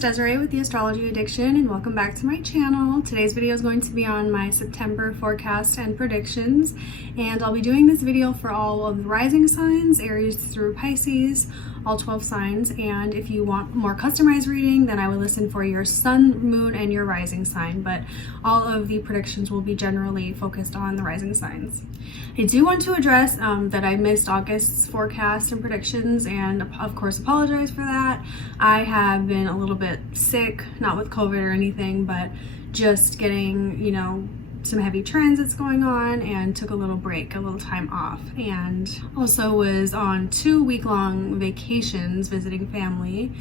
is Desiree with The Astrology Addiction, and welcome back to my channel. Today's video is going to be on my September forecast and predictions, and I'll be doing this video for all of the rising signs, Aries through Pisces, all 12 signs. And if you want more customized reading, then I would listen for your sun, moon, and your rising sign, but all of the predictions will be generally focused on the rising signs. I do want to address that I missed August's forecast and predictions, and of course apologize for that. I have been a little bit sick, not with COVID or anything, but just getting, some heavy transits going on, and took a little break, a little time off, and also was on 2 week-long vacations visiting family,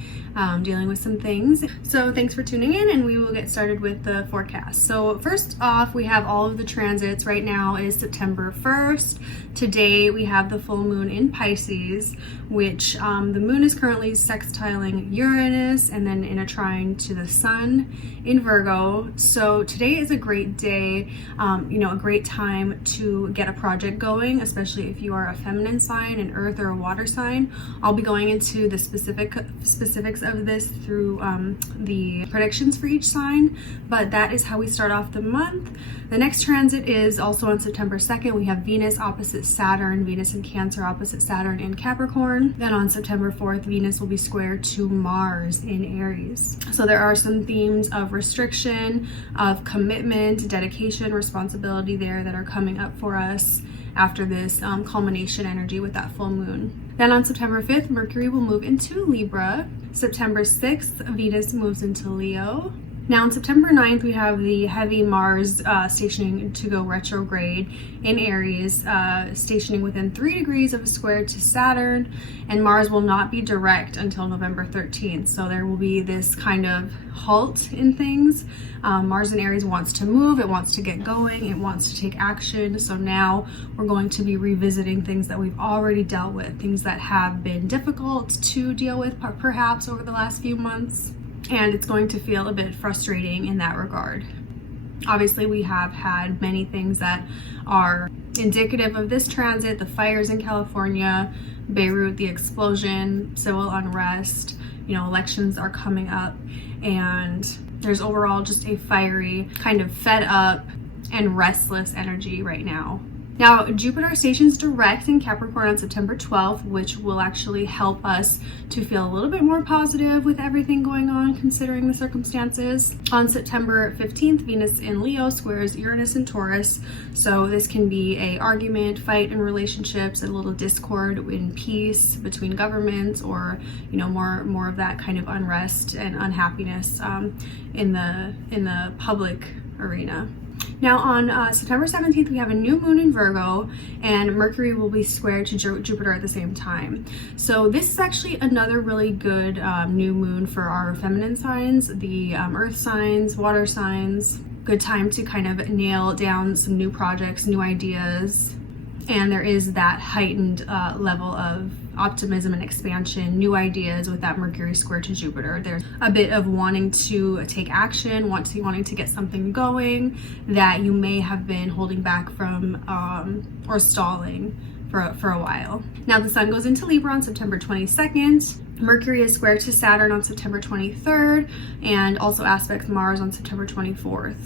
dealing with some things. So thanks for tuning in, and we will get started with the forecast. So first off, we have all of the transits. Right now is September 1st. Today we have the full moon in Pisces, which the moon is currently sextiling Uranus and then in a trine to the sun in Virgo. So today is a great day, a great time to get a project going, especially if you are a feminine sign, an earth or a water sign. I'll be going into the specifics of this through the predictions for each sign, but that is how we start off the month. The next transit is also on September 2nd. We have Venus opposite Saturn, Venus in Cancer opposite Saturn in Capricorn. Then on September 4th, Venus will be square to Mars in Aries. So there are some themes of restriction, of commitment, dedication, responsibility there that are coming up for us after this culmination energy with that full moon. Then on September 5th, Mercury will move into Libra. September 6th, Venus moves into Leo. Now on September 9th, we have the heavy Mars stationing to go retrograde in Aries, stationing within 3 degrees of a square to Saturn, and Mars will not be direct until November 13th. So there will be this kind of halt in things. Mars in Aries wants to move, it wants to get going, it wants to take action. So now we're going to be revisiting things that we've already dealt with, things that have been difficult to deal with perhaps over the last few months. And it's going to feel a bit frustrating in that regard. Obviously, we have had many things that are indicative of this transit: the fires in California, Beirut, the explosion, civil unrest, elections are coming up, and there's overall just a fiery, kind of fed up and restless energy right now. Now, Jupiter stations direct in Capricorn on September 12th, which will actually help us to feel a little bit more positive with everything going on, considering the circumstances. On September 15th, Venus in Leo squares Uranus in Taurus. So this can be an argument, fight in relationships, a little discord in peace between governments, or more of that kind of unrest and unhappiness in the public arena. Now on September 17th, we have a new moon in Virgo, and Mercury will be square to Jupiter at the same time. So this is actually another really good new moon for our feminine signs, the earth signs, water signs. Good time to kind of nail down some new projects, new ideas. And there is that heightened level of optimism and expansion, new ideas with that Mercury square to Jupiter. There's a bit of wanting to take action, wanting to get something going that you may have been holding back from or stalling for a while. Now the sun goes into Libra on September 22nd. Mercury is square to Saturn on September 23rd, and also aspects Mars on September 24th.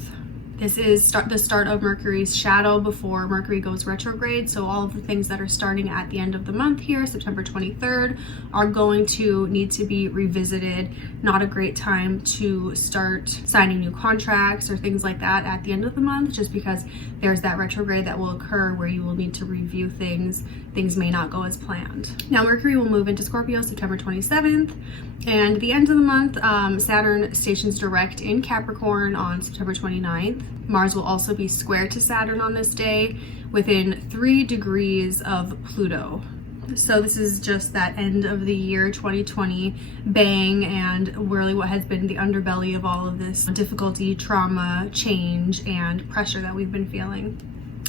This is the start of Mercury's shadow before Mercury goes retrograde. So all of the things that are starting at the end of the month here, September 23rd, are going to need to be revisited. Not a great time to start signing new contracts or things like that at the end of the month, just because there's that retrograde that will occur where you will need to review things. Things may not go as planned. Now Mercury will move into Scorpio September 27th, and the end of the month, Saturn stations direct in Capricorn on September 29th. Mars will also be square to Saturn on this day within 3 degrees of Pluto. So this is just that end of the year 2020 bang, and really what has been the underbelly of all of this difficulty, trauma, change, and pressure that we've been feeling.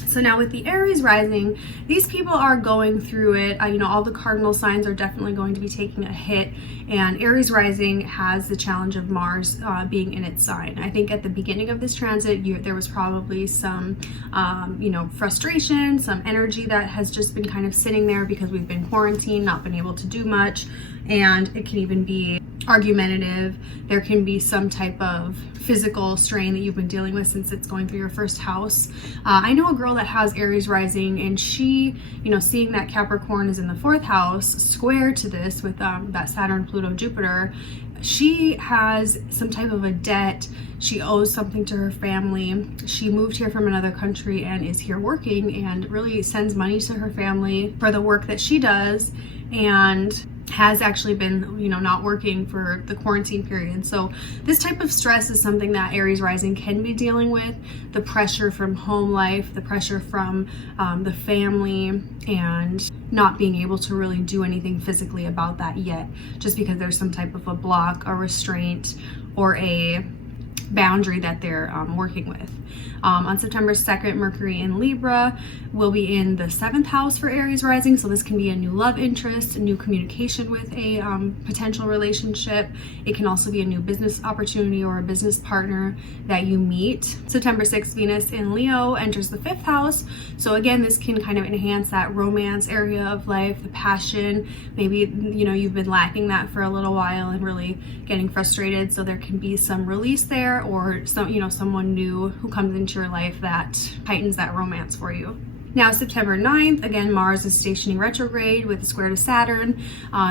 So now with the Aries rising, these people are going through it. All the cardinal signs are definitely going to be taking a hit, and Aries rising has the challenge of Mars being in its sign. I think at the beginning of this transit, there was probably some, frustration, some energy that has just been kind of sitting there because we've been quarantined, not been able to do much, and it can even be argumentative. There can be some type of physical strain that you've been dealing with since it's going through your first house. I know a girl that has Aries rising, and she, seeing that Capricorn is in the 4th house square to this with that Saturn, Pluto, Jupiter, she has some type of a debt. She owes something to her family. She moved here from another country and is here working and really sends money to her family for the work that she does, and has actually been, not working for the quarantine period. So this type of stress is something that Aries rising can be dealing with. The pressure from home life, the pressure from the family, and not being able to really do anything physically about that yet, just because there's some type of a block, a restraint, or a boundary that they're working with. On September 2nd, Mercury in Libra will be in the 7th house for Aries rising. So this can be a new love interest, a new communication with a potential relationship. It can also be a new business opportunity or a business partner that you meet. September 6th, Venus in Leo enters the 5th house. So again, this can kind of enhance that romance area of life, the passion. Maybe, you've been lacking that for a little while and really getting frustrated. So there can be some release there, or someone new who comes into your life that heightens that romance for you. Now, September 9th, again, Mars is stationing retrograde with a square to Saturn.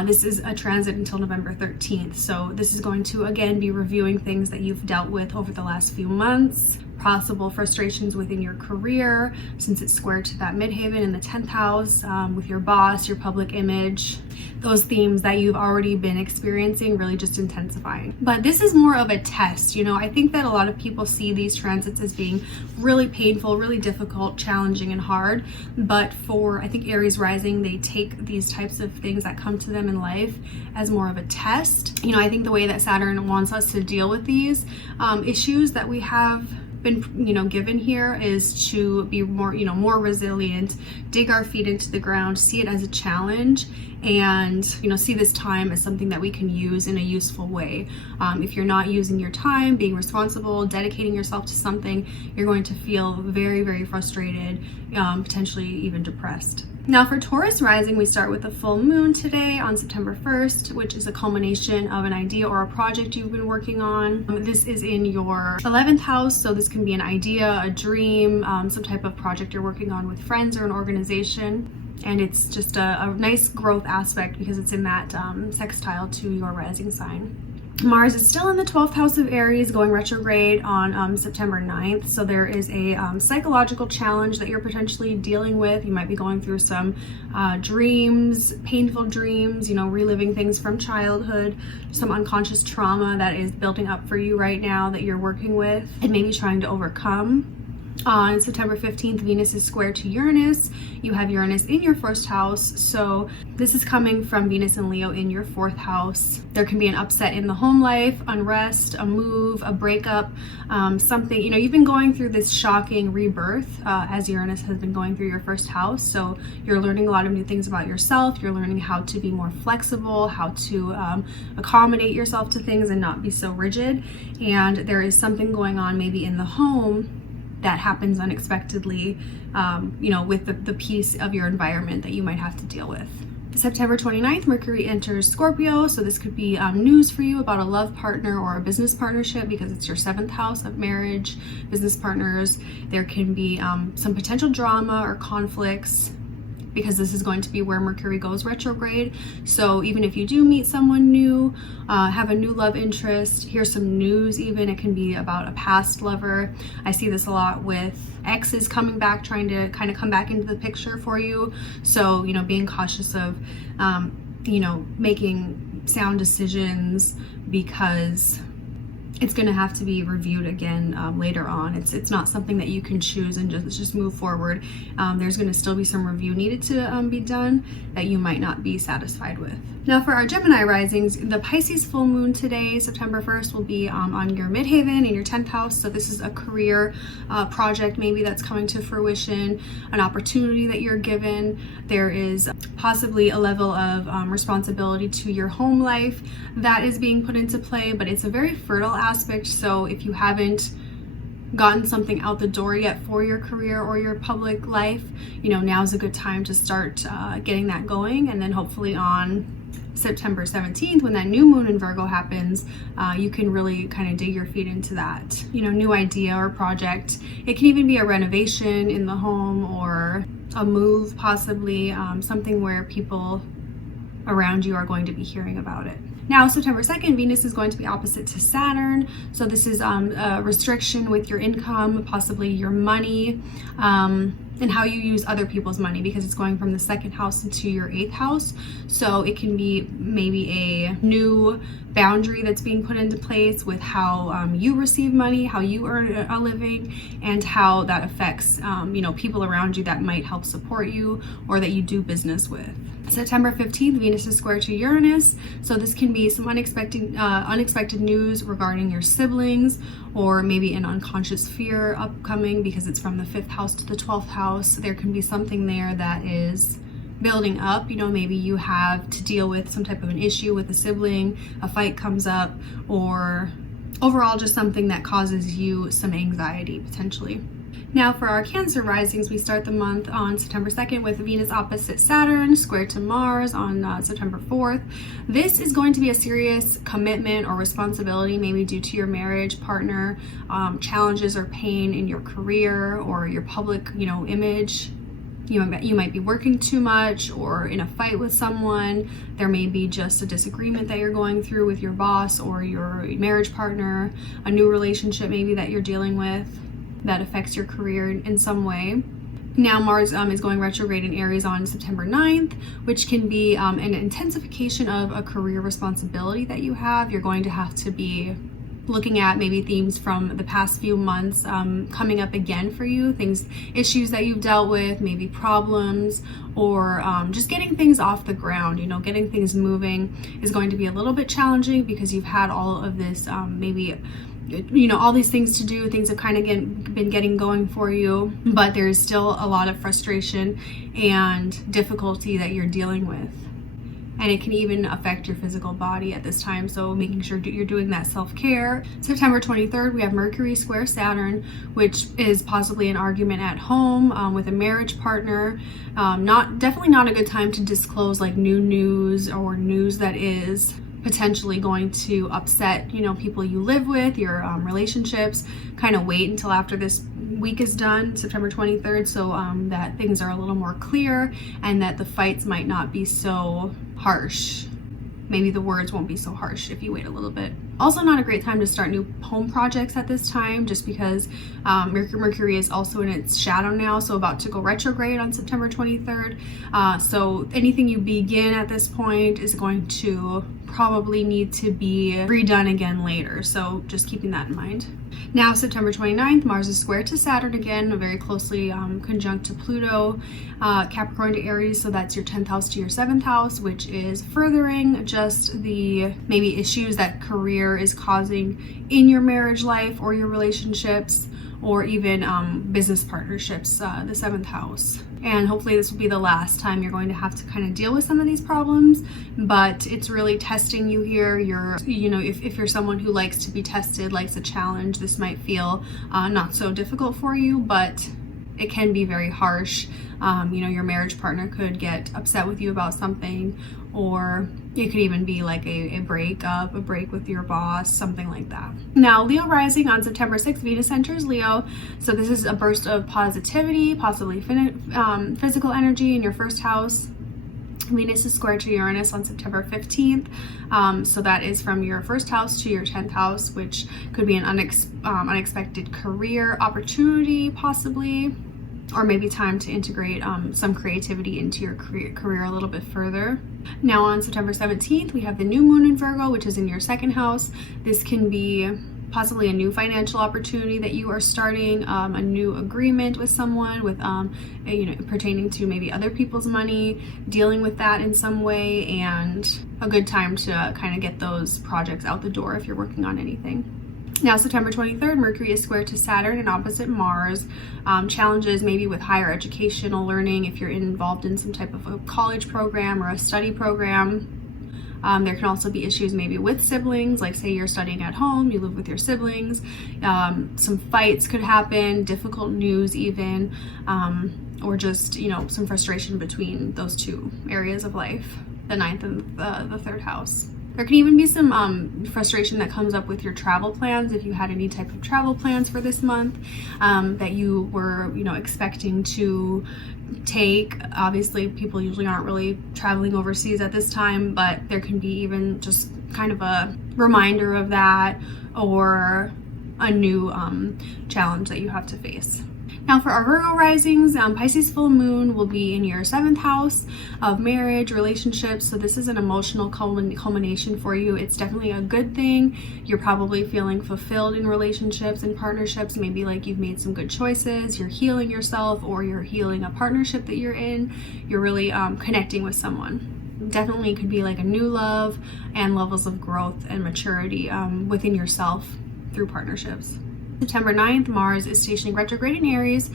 This is a transit until November 13th. So this is going to, again, be reviewing things that you've dealt with over the last few months, possible frustrations within your career, since it's squared to that midheaven in the 10th house, with your boss, your public image, those themes that you've already been experiencing really just intensifying. But this is more of a test. I think that a lot of people see these transits as being really painful, really difficult, challenging, and hard. But for, I think, Aries rising, they take these types of things that come to them in life as more of a test. I think the way that Saturn wants us to deal with these issues that we have been given here is to be more more resilient, dig our feet into the ground, see it as a challenge, and see this time as something that we can use in a useful way. If you're not using your time, being responsible, dedicating yourself to something, you're going to feel very, very frustrated, potentially even depressed. Now for Taurus rising, we start with a full moon today on September 1st, which is a culmination of an idea or a project you've been working on. This is in your 11th house, so this can be an idea, a dream, some type of project you're working on with friends or an organization. And it's just a nice growth aspect because it's in that sextile to your rising sign. Mars is still in the 12th house of Aries, going retrograde on September 9th. So there is a psychological challenge that you're potentially dealing with. You might be going through some dreams, painful dreams, reliving things from childhood, some unconscious trauma that is building up for you right now that you're working with and maybe trying to overcome. On September 15th, Venus is square to Uranus. You have Uranus in your 1st house. So this is coming from Venus and Leo in your 4th house. There can be an upset in the home life, unrest, a move, a breakup, something, you've been going through this shocking rebirth as Uranus has been going through your 1st house. So you're learning a lot of new things about yourself. You're learning how to be more flexible, how to accommodate yourself to things and not be so rigid. And there is something going on maybe in the home that happens unexpectedly, with the piece of your environment that you might have to deal with. September 29th, Mercury enters Scorpio, so this could be news for you about a love partner or a business partnership because it's your 7th house of marriage, business partners. There can be some potential drama or conflicts because this is going to be where Mercury goes retrograde. So even if you do meet someone new, have a new love interest, hear some news even, it can be about a past lover. I see this a lot with exes coming back, trying to kind of come back into the picture for you. So, being cautious of, making sound decisions because it's going to have to be reviewed again later on. It's not something that you can choose and just move forward. There's going to still be some review needed to be done that you might not be satisfied with. Now for our Gemini risings, the Pisces full moon today, September 1st, will be on your midheaven in your 10th house. So this is a career project maybe that's coming to fruition, an opportunity that you're given. There is possibly a level of responsibility to your home life that is being put into play, but it's a very fertile aspect. So if you haven't gotten something out the door yet for your career or your public life, now's a good time to start getting that going, and then hopefully on September 17th, when that new moon in Virgo happens, you can really kind of dig your feet into that, new idea or project. It can even be a renovation in the home or a move, possibly something where people around you are going to be hearing about it. Now, September 2nd, Venus is going to be opposite to Saturn. So this is a restriction with your income, possibly your money, and how you use other people's money, because it's going from the 2nd house into your 8th house. So it can be maybe a new boundary that's being put into place with how you receive money, how you earn a living, and how that affects people around you that might help support you or that you do business with. September 15th, Venus is square to Uranus. So this can be some unexpected news regarding your siblings, or maybe an unconscious fear upcoming because it's from the 5th house to the 12th house. There can be something there that is building up. Maybe you have to deal with some type of an issue with a sibling, a fight comes up, or overall just something that causes you some anxiety potentially. Now for our Cancer risings, we start the month on September 2nd with Venus opposite Saturn, square to Mars on September 4th. This is going to be a serious commitment or responsibility, maybe due to your marriage partner, challenges or pain in your career or your public, image. You might be working too much or in a fight with someone. There may be just a disagreement that you're going through with your boss or your marriage partner, a new relationship maybe that you're dealing with that affects your career in some way. Now Mars is going retrograde in Aries on September 9th, which can be an intensification of a career responsibility that you have. You're going to have to be looking at maybe themes from the past few months coming up again for you, issues that you've dealt with, maybe problems, or just getting things off the ground. Getting things moving is going to be a little bit challenging because you've had all of this all these things to do. Things have kind of been getting going for you, but there's still a lot of frustration and difficulty that you're dealing with. And it can even affect your physical body at this time, so making sure you're doing that self-care. September 23rd, we have Mercury square Saturn, which is possibly an argument at home with a marriage partner. Definitely not a good time to disclose like new news or news that is potentially going to upset people you live with, your relationships. Kind of wait until after this week is done, September 23rd, so that things are a little more clear and that the fights might not be so harsh. Maybe the words won't be so harsh if you wait a little bit. Also not a great time to start new home projects at this time, just because Mercury is also in its shadow now, so about to go retrograde on September 23rd. So anything you begin at this point is going to probably need to be redone again later. So just keeping that in mind. Now, September 29th, Mars is square to Saturn again, very closely conjunct to Pluto, Capricorn to Aries, so that's your 10th house to your 7th house, which is furthering just the maybe issues that career is causing in your marriage life or your relationships, or even business partnerships, the 7th house. And hopefully this will be the last time you're going to have to kind of deal with some of these problems, but it's really testing you here. If you're someone who likes to be tested, likes a challenge, this might feel not so difficult for you, but it can be very harsh. Your marriage partner could get upset with you about something, or it could even be like a break with your boss, something like that. Now, Leo rising on September 6th, Venus enters Leo. So this is a burst of positivity, possibly physical energy in your 1st house. Venus is square to Uranus on September 15th. So that is from your 1st house to your 10th house, which could be an unexpected career opportunity, possibly, or maybe time to integrate some creativity into your career a little bit further. Now on September 17th, we have the new moon in Virgo, which is in your 2nd house. This can be possibly a new financial opportunity that you are starting, a new agreement with someone with pertaining to maybe other people's money, dealing with that in some way, and a good time to kind of get those projects out the door if you're working on anything. Now, September 23rd, Mercury is square to Saturn and opposite Mars. Challenges maybe with higher educational learning if you're involved in some type of a college program or a study program. There can also be issues maybe with siblings, like say you're studying at home, you live with your siblings. Some fights could happen, difficult news even, or just, some frustration between those two areas of life the 9th and the 3rd house. There can even be some frustration that comes up with your travel plans if you had any type of travel plans for this month that you were, expecting to take. Obviously, people usually aren't really traveling overseas at this time, but there can be even just kind of a reminder of that, or a new challenge that you have to face. Now for our Virgo risings, Pisces full moon will be in your 7th house of marriage, relationships. So this is an emotional culmination for you. It's definitely a good thing. You're probably feeling fulfilled in relationships and partnerships. Maybe like you've made some good choices, you're healing yourself, or you're healing a partnership that you're in. You're really connecting with someone. Definitely could be like a new love and levels of growth and maturity within yourself through partnerships. September 9th, Mars is stationing retrograde in Aries,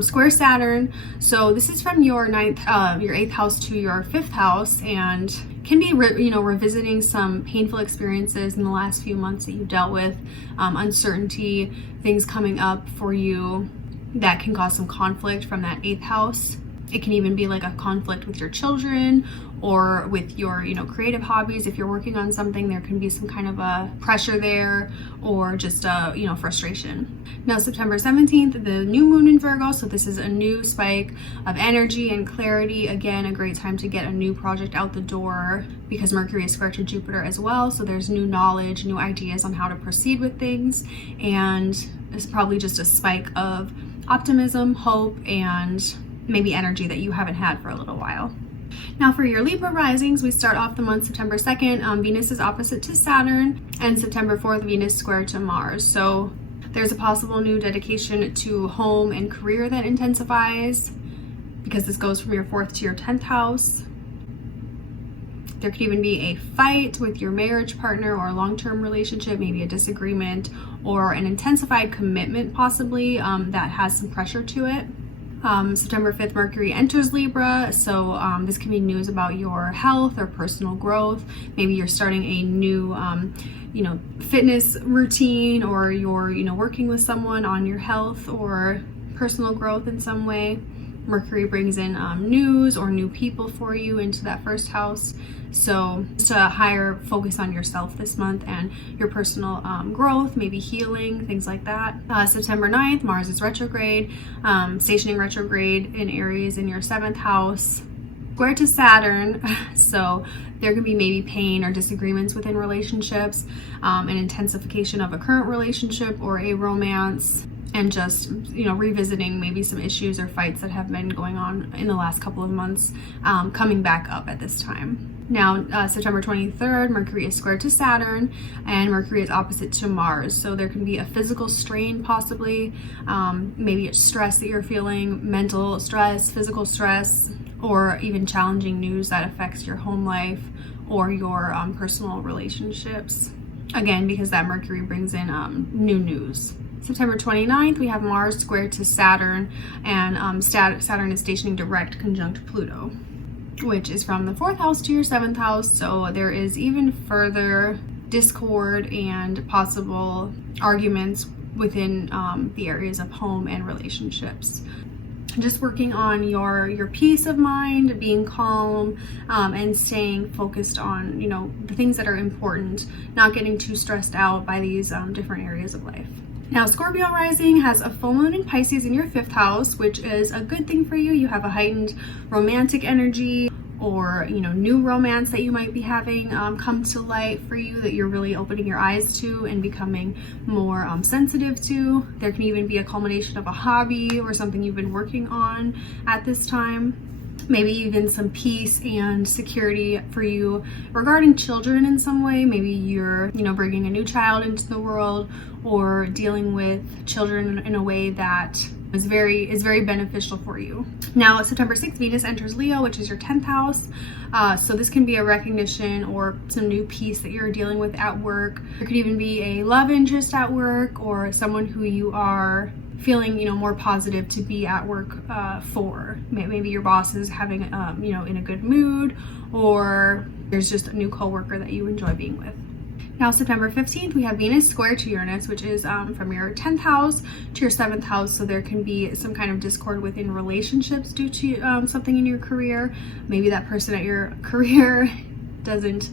square Saturn. So this is from your 8th house to your 5th house, and can be revisiting some painful experiences in the last few months that you dealt with, uncertainty, things coming up for you that can cause some conflict from that 8th house. It can even be like a conflict with your children or with your, creative hobbies. If you're working on something, there can be some kind of a pressure there, or just frustration. Now, September 17th, the new moon in Virgo. So this is a new spike of energy and clarity. Again, a great time to get a new project out the door because Mercury is square to Jupiter as well. So there's new knowledge, new ideas on how to proceed with things. And it's probably just a spike of optimism, hope, and maybe energy that you haven't had for a little while. Now for your Libra risings, we start off the month September 2nd. Venus is opposite to Saturn, and September 4th, Venus square to Mars. So there's a possible new dedication to home and career that intensifies because this goes from your 4th to your 10th house. There could even be a fight with your marriage partner or a long-term relationship, maybe a disagreement or an intensified commitment possibly that has some pressure to it. September 5th, Mercury enters Libra, so this can be news about your health or personal growth. Maybe you're starting a new, fitness routine, or you're, working with someone on your health or personal growth in some way. Mercury brings in news or new people for you into that 1st house. So just a higher focus on yourself this month and your personal growth, maybe healing, things like that. September 9th, Mars is retrograde, stationing retrograde in Aries in your 7th house, square to Saturn. So there can be maybe pain or disagreements within relationships, an intensification of a current relationship or a romance, and just, revisiting maybe some issues or fights that have been going on in the last couple of months, coming back up at this time. Now, September 23rd, Mercury is square to Saturn, and Mercury is opposite to Mars. So there can be a physical strain possibly, maybe it's stress that you're feeling, mental stress, physical stress, or even challenging news that affects your home life or your personal relationships. Again, because that Mercury brings in new news. September 29th, we have Mars square to Saturn, and Saturn is stationing direct conjunct Pluto, which is from the 4th house to your 7th house. So there is even further discord and possible arguments within the areas of home and relationships. Just working on your peace of mind, being calm, and staying focused on, the things that are important, not getting too stressed out by these different areas of life. Now, Scorpio rising has a full moon in Pisces in your 5th house, which is a good thing for you. You have a heightened romantic energy, or new romance that you might be having come to light for you, that you're really opening your eyes to and becoming more sensitive to. There can even be a culmination of a hobby or something you've been working on at this time. Maybe even some peace and security for you regarding children in some way. Maybe you're, bringing a new child into the world, or dealing with children in a way that is very beneficial for you. Now, September 6th, Venus enters Leo, which is your 10th house. So this can be a recognition or some new peace that you're dealing with at work. There could even be a love interest at work, or someone who you are feeling, more positive to be at work for. Maybe your boss is having, in a good mood, or there's just a new coworker that you enjoy being with. Now, September 15th, we have Venus square to Uranus, which is from your 10th house to your 7th house. So there can be some kind of discord within relationships due to something in your career. Maybe that person at your career doesn't,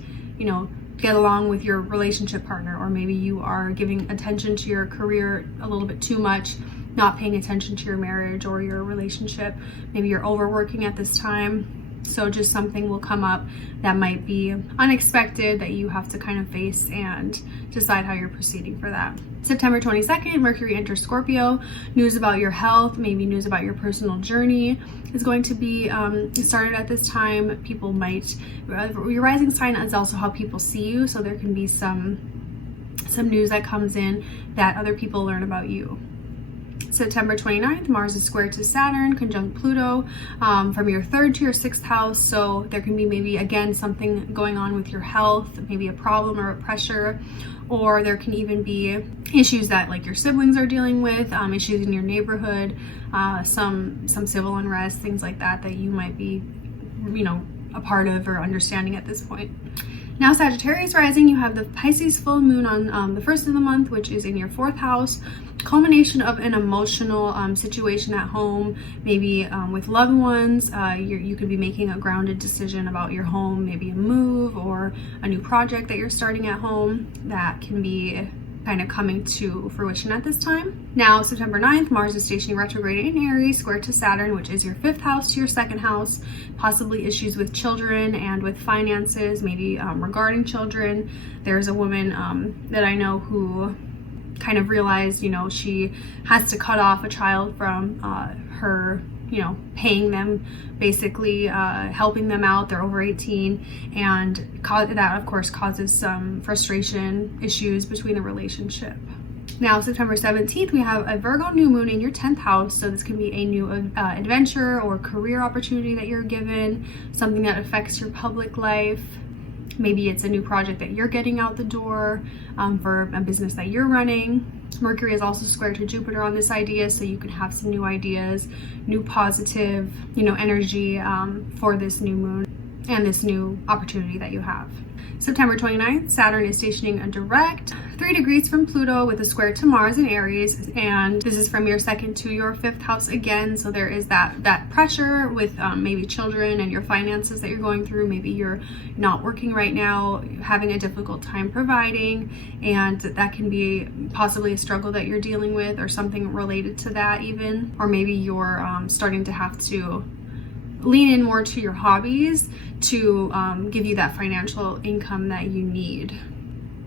get along with your relationship partner, or maybe you are giving attention to your career a little bit too much, not paying attention to your marriage or your relationship. Maybe you're overworking at this time. So just something will come up that might be unexpected that you have to kind of face and decide how you're proceeding for that. September 22nd, Mercury enters Scorpio. News about your health, maybe news about your personal journey is going to be started at this time. People might, your rising sign is also how people see you. So there can be some news that comes in that other people learn about you. September 29th, Mars is square to Saturn, conjunct Pluto, from your 3rd to your 6th house. So there can be maybe, again, something going on with your health, maybe a problem or a pressure, or there can even be issues that like your siblings are dealing with, issues in your neighborhood, some civil unrest, things like that you might be, a part of or understanding at this point. Now, Sagittarius rising, you have the Pisces full moon on the 1st of the month, which is in your 4th house. Culmination of an emotional situation at home, maybe with loved ones. You could be making a grounded decision about your home, maybe a move or a new project that you're starting at home that can be kind of coming to fruition at this time. Now, September 9th, Mars is stationing retrograde in Aries, square to Saturn, which is your 5th house to your 2nd house. Possibly issues with children and with finances, maybe regarding children. There's a woman that I know who kind of realized, she has to cut off a child from her, paying them, basically helping them out. They're over 18, and that of course causes some frustration issues between the relationship. Now, September 17th, we have a Virgo new moon in your 10th house. So this can be a new adventure or career opportunity that you're given, something that affects your public life. Maybe it's a new project that you're getting out the door for a business that you're running. Mercury is also square to Jupiter on this idea, so you can have some new ideas, new positive, energy for this new moon and this new opportunity that you have. September 29th, Saturn is stationing a direct 3 degrees from Pluto with a square to Mars in Aries, and this is from your 2nd to your 5th house again. So there is that pressure with maybe children and your finances that you're going through. Maybe you're not working right now, having a difficult time providing, and that can be possibly a struggle that you're dealing with or something related to that even. Or maybe you're starting to have to lean in more to your hobbies to give you that financial income that you need.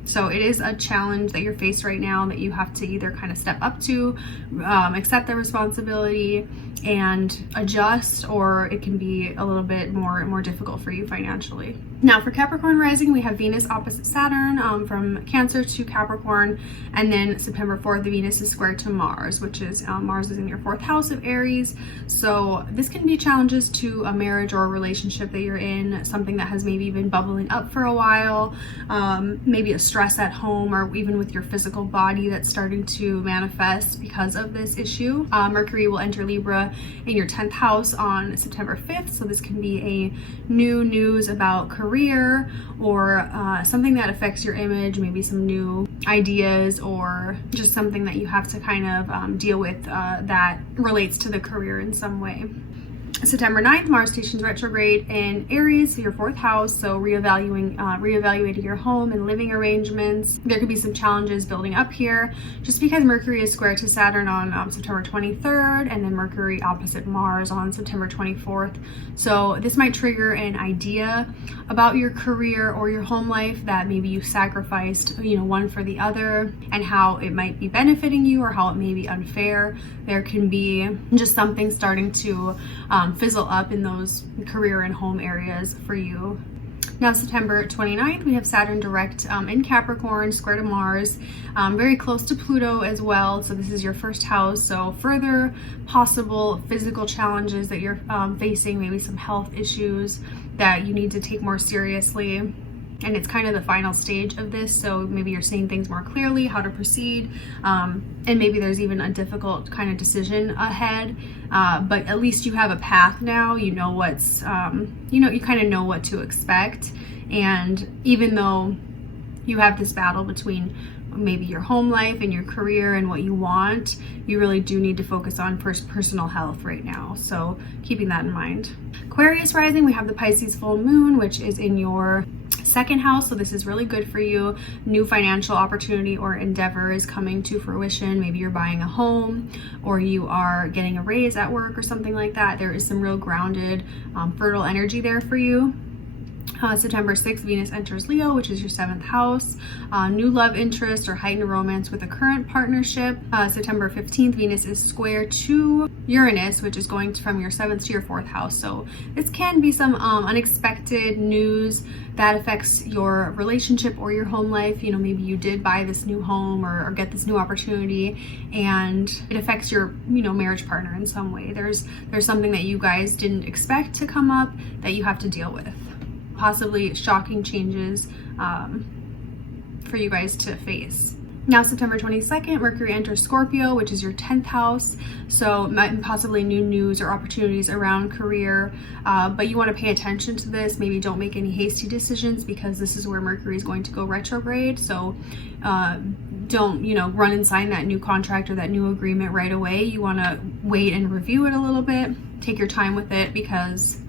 So it is a challenge that you're faced right now that you have to either kind of step up to, accept the responsibility and adjust, or it can be a little bit more difficult for you financially. Now, for Capricorn rising, we have Venus opposite Saturn from Cancer to Capricorn, and then September 4th, the Venus is square to Mars, which is Mars is in your 4th house of Aries. So this can be challenges to a marriage or a relationship that you're in, something that has maybe been bubbling up for a while, maybe a stress at home or even with your physical body that's starting to manifest because of this issue. Mercury will enter Libra in your 10th house on September 5th. So this can be a new news about career or something that affects your image, maybe some new ideas or just something that you have to kind of deal with that relates to the career in some way. September 9th, Mars stations retrograde in Aries, your 4th house, so reevaluating your home and living arrangements. There could be some challenges building up here just because Mercury is square to Saturn on September 23rd, and then Mercury opposite Mars on September 24th. So this might trigger an idea about your career or your home life that maybe you sacrificed, one for the other, and how it might be benefiting you or how it may be unfair. There can be just something starting to fizzle up in those career and home areas for you. Now, September 29th, we have Saturn direct in Capricorn, square to Mars, very close to Pluto as well. So this is your 1st house. So further possible physical challenges that you're facing, maybe some health issues that you need to take more seriously. And it's kind of the final stage of this, so maybe you're seeing things more clearly, how to proceed, and maybe there's even a difficult kind of decision ahead, but at least you have a path now. You know what's, you kind of know what to expect, and even though you have this battle between maybe your home life and your career and what you want, you really do need to focus on first personal health right now. So keeping that in mind. Aquarius rising, we have the Pisces full moon, which is in your second house. So this is really good for you. New financial opportunity or endeavor is coming to fruition. Maybe you're buying a home or you are getting a raise at work or something like that. There is some real grounded, fertile energy there for you. September 6th, Venus enters Leo, which is your 7th house. New love interest or heightened romance with a current partnership. September 15th, Venus is square to Uranus, which is going from your 7th to your 4th house. So this can be some unexpected news that affects your relationship or your home life. You know, maybe you did buy this new home or get this new opportunity and it affects your, marriage partner in some way. There's something that you guys didn't expect to come up that you have to deal with. Possibly shocking changes for you guys to face. Now, September 22nd, Mercury enters Scorpio, which is your 10th house. So possibly new news or opportunities around career, but you want to pay attention to this. Maybe don't make any hasty decisions because this is where Mercury is going to go retrograde. So don't, run and sign that new contract or that new agreement right away. You want to wait and review it a little bit. Take your time with it because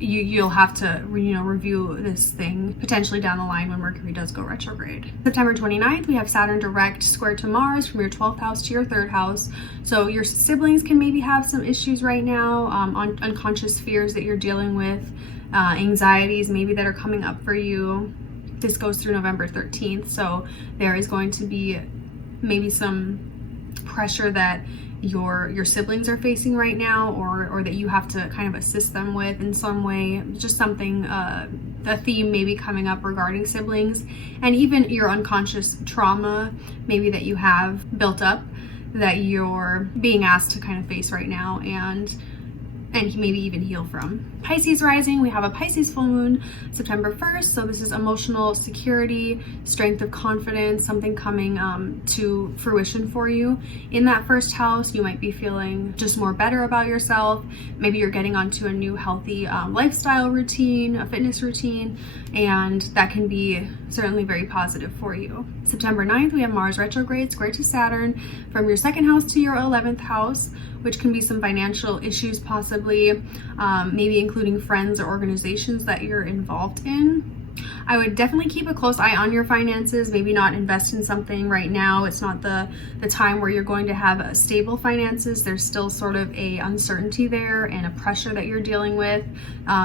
you'll have to, review this thing potentially down the line when Mercury does go retrograde. September 29th, we have Saturn direct square to Mars from your 12th house to your 3rd house. So your siblings can maybe have some issues right now, unconscious fears that you're dealing with, anxieties maybe that are coming up for you. This goes through November 13th. So there is going to be maybe some pressure that your siblings are facing right now, or that you have to kind of assist them with in some way. Just something, a theme maybe coming up regarding siblings, and even your unconscious trauma maybe that you have built up that you're being asked to kind of face right now and maybe even heal from. Pisces rising, we have a Pisces full moon September 1st. So this is emotional security, strength of confidence, something coming to fruition for you. In that first house, you might be feeling just more better about yourself. Maybe you're getting onto a new healthy lifestyle routine, a fitness routine, and that can be certainly very positive for you. September 9th, we have Mars retrograde square to Saturn from your 2nd house to your 11th house, which can be some financial issues possibly, maybe including friends or organizations that you're involved in. I would definitely keep a close eye on your finances, maybe not invest in something right now. It's not the time where you're going to have stable finances. There's still sort of a uncertainty there and a pressure that you're dealing with,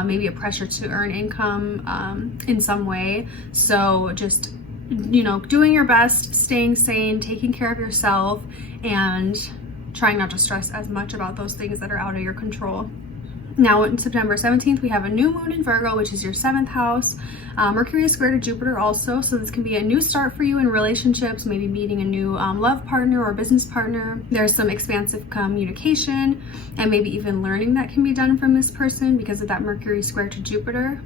maybe a pressure to earn income in some way. So just, doing your best, staying sane, taking care of yourself, and trying not to stress as much about those things that are out of your control. Now, on September 17th, we have a new moon in Virgo, which is your 7th house. Mercury is square to Jupiter also, so this can be a new start for you in relationships, maybe meeting a new love partner or business partner. There's some expansive communication and maybe even learning that can be done from this person because of that Mercury square to Jupiter.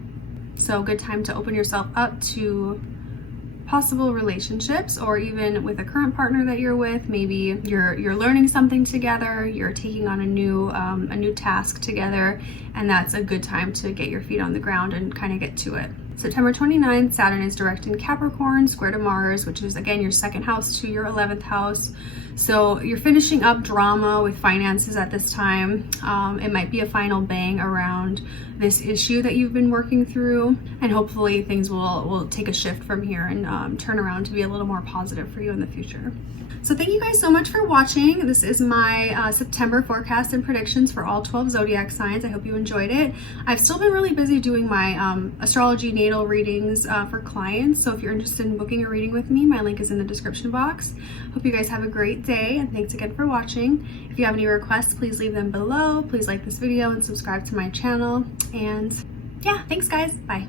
So good time to open yourself up to possible relationships, or even with a current partner that you're with. Maybe you're learning something together, you're taking on a new task together, and that's a good time to get your feet on the ground and kind of get to it. September 29th, Saturn is direct in Capricorn, square to Mars, which is again your 2nd house to your 11th house. So you're finishing up drama with finances at this time. It might be a final bang around this issue that you've been working through, and hopefully things will take a shift from here and turn around to be a little more positive for you in the future. So thank you guys so much for watching. This is my September forecast and predictions for all 12 zodiac signs. I hope you enjoyed it. I've still been really busy doing my astrology natal readings for clients. So if you're interested in booking a reading with me, my link is in the description box. Hope you guys have a great day, and thanks again for watching. If you have any requests, please leave them below. Please like this video and subscribe to my channel. And yeah, thanks guys. Bye.